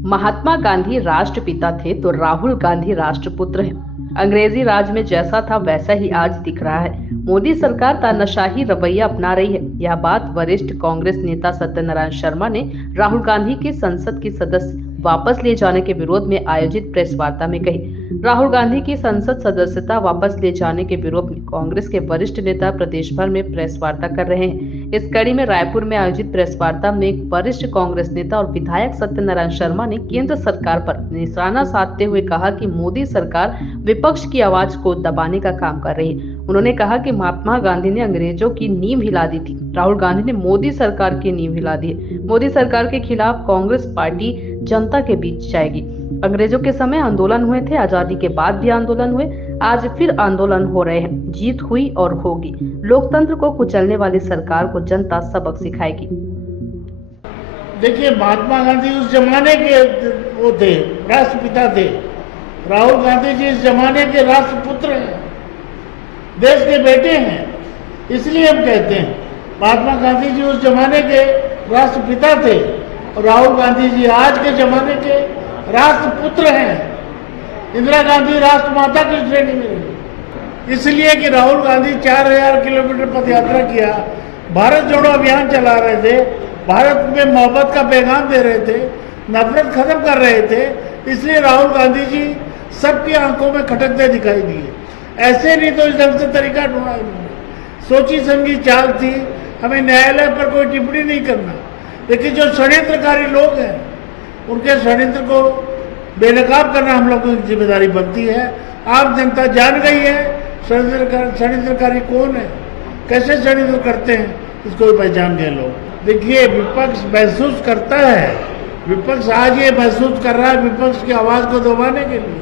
महात्मा गांधी राष्ट्रपिता थे तो राहुल गांधी राष्ट्रपुत्र हैं। अंग्रेजी राज में जैसा था वैसा ही आज दिख रहा है। मोदी सरकार तानाशाही रवैया अपना रही है। यह बात वरिष्ठ कांग्रेस नेता सत्यनारायण शर्मा ने राहुल गांधी की संसद की सदस्य वापस ले जाने के विरोध में आयोजित प्रेस वार्ता में कही। राहुल गांधी की संसद सदस्यता वापस ले जाने के विरोध में कांग्रेस के वरिष्ठ नेता प्रदेश भर में प्रेस वार्ता कर रहे हैं। इस कड़ी में रायपुर में आयोजित प्रेस वार्ता में एक वरिष्ठ कांग्रेस नेता और विधायक सत्यनारायण शर्मा ने केंद्र सरकार पर निशाना साधते हुए कहा कि मोदी सरकार विपक्ष की आवाज को दबाने का काम कर रही है। उन्होंने कहा कि महात्मा गांधी ने अंग्रेजों की नींव हिला दी थी, राहुल गांधी ने मोदी सरकार की नींव हिला दी है। मोदी सरकार के खिलाफ कांग्रेस पार्टी जनता के बीच जाएगी। अंग्रेजों के समय आंदोलन हुए थे, आजादी के बाद भी आंदोलन हुए, आज फिर आंदोलन हो रहे हैं। जीत हुई और होगी। लोकतंत्र को कुचलने वाली सरकार को जनता सबक सिखाएगी। देखिए, महात्मा गांधी उस जमाने के वो थे, राष्ट्रपिता थे। राहुल गांधी जी इस जमाने के राष्ट्रपुत्र हैं, देश के बेटे हैं। इसलिए हम कहते हैं महात्मा गांधी जी उस जमाने के राष्ट्रपिता थे और राहुल गांधी जी आज के जमाने के राष्ट्रपुत्र हैं। इंदिरा गांधी राष्ट्रमाता की श्रेणी में रही, इसलिए कि राहुल गांधी 4000 किलोमीटर पद यात्रा किया, भारत जोड़ो अभियान चला रहे थे, भारत में मोहब्बत का पैगाम दे रहे थे, नफरत खत्म कर रहे थे। इसलिए राहुल गांधी जी सबकी आंखों में खटकते दिखाई दिए। ऐसे नहीं तो इस ढंग से तरीका ढूंढा इन्होंने। सोची समझी चाल थी। हमें न्यायालय पर कोई टिप्पणी नहीं करना, लेकिन जो षड्यंत्रकारी लोग हैं उनके षड्यंत्र को बेनकाब करना हम लोगों की जिम्मेदारी बनती है। आम जनता जान गई है षड्यंत्रकारी कौन है, कैसे षड्यंत्र करते हैं, इसको पहचान गए लोग। देखिए, विपक्ष महसूस करता है, विपक्ष आज ये महसूस कर रहा है विपक्ष की आवाज को दबाने के लिए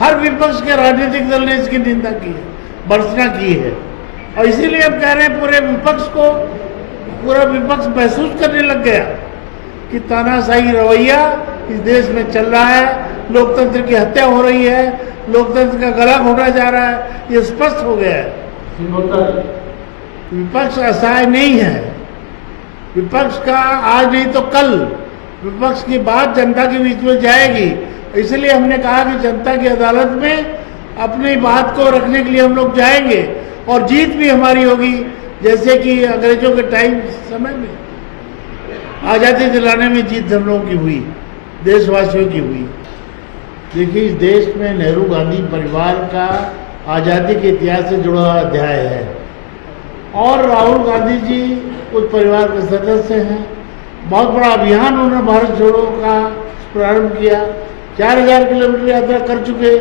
हर विपक्ष के राजनीतिक दल ने इसकी निंदा की है, भर्त्सना की है। और इसीलिए हम कह रहे हैं पूरा विपक्ष महसूस करने लग गया कि तानाशाही रवैया इस देश में चल रहा है, लोकतंत्र की हत्या हो रही है, लोकतंत्र का गला घोटा जा रहा है, ये स्पष्ट हो गया है। विपक्ष असहाय नहीं है। विपक्ष का आज नहीं तो कल विपक्ष की बात जनता के बीच में जाएगी। इसलिए हमने कहा कि जनता की अदालत में अपनी बात को रखने के लिए हम लोग जाएंगे और जीत भी हमारी होगी, जैसे कि अंग्रेजों के टाइम समय में आज़ादी दिलाने में जीत हम लोगों की हुई, देशवासियों की हुई। देखिए, इस देश में नेहरू गांधी परिवार का आज़ादी के इतिहास से जुड़ा हुआ अध्याय है और राहुल गांधी जी उस परिवार के सदस्य हैं। बहुत बड़ा अभियान उन्होंने भारत जोड़ो का प्रारंभ किया। 4000 किलोमीटर यात्रा कर चुके,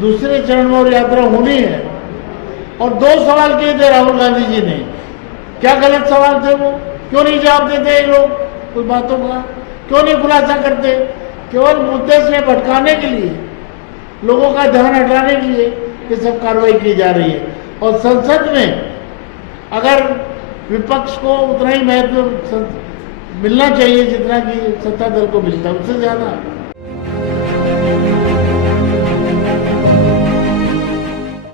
दूसरे चरण में और यात्रा होनी है। और 2 सवाल किए थे राहुल गांधी जी ने। क्या गलत सवाल थे वो? क्यों नहीं जवाब देते ये लोग कुछ बातों का? क्यों नहीं खुलासा करते? केवल मुद्दे से भटकाने के लिए, लोगों का ध्यान हटाने के लिए ये सब कार्रवाई की जा रही है। और संसद में अगर विपक्ष को उतना ही महत्व मिलना चाहिए जितना कि सत्ता दल को मिलता है, उससे ज्यादा